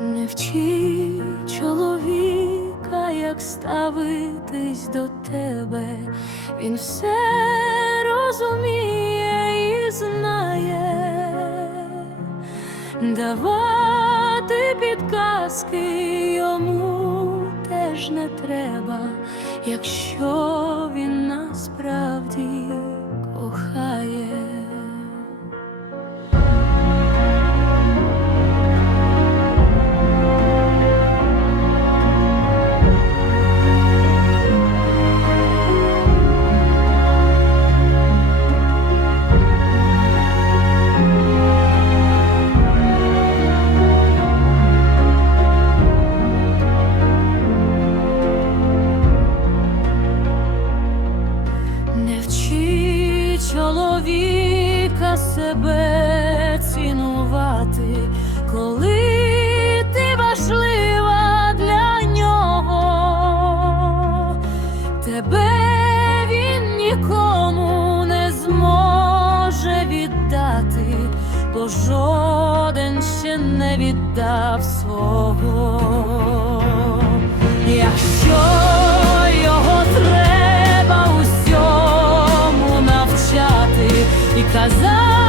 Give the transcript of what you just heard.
Не вчи чоловіка, як ставитись до тебе, він все розуміє і знає, давати підказки йому теж не треба, якщо він чоловіка себе цінувати, коли ти важлива для нього, тебе він нікому не зможе віддати, бо жоден ще не віддав свого. сказав.